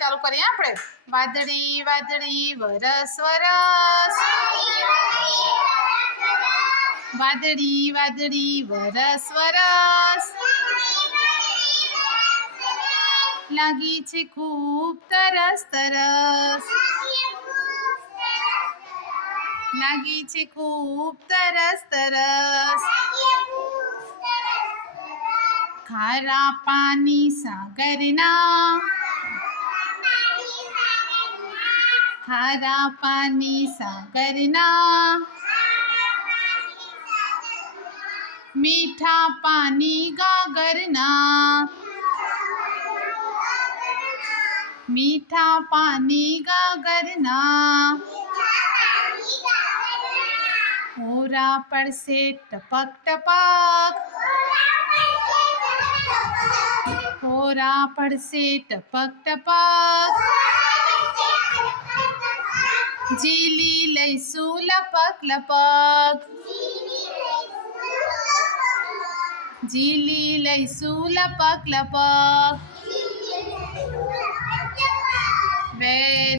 ચાલુ કરીએ આપણે. વાદળી વાદળી વરસ વરસ, વાદળી વાદળી વરસ વરસ, લાગી છે ખૂબ તરસ તરસ, લાગી છે ખૂબ તરસ તરસ, ખારા પાણી સાગરના, ખારા પાણી સાગરના, મીઠા પાણી ગાગરના, મીઠા પાણી ગાગરના, હોરા પડશે ટપક ટપક, હોરા પડશે ટપક ટપક, ઝીલી લઈશું લપક લપક, ઝીલી લઈશું લપક લપક.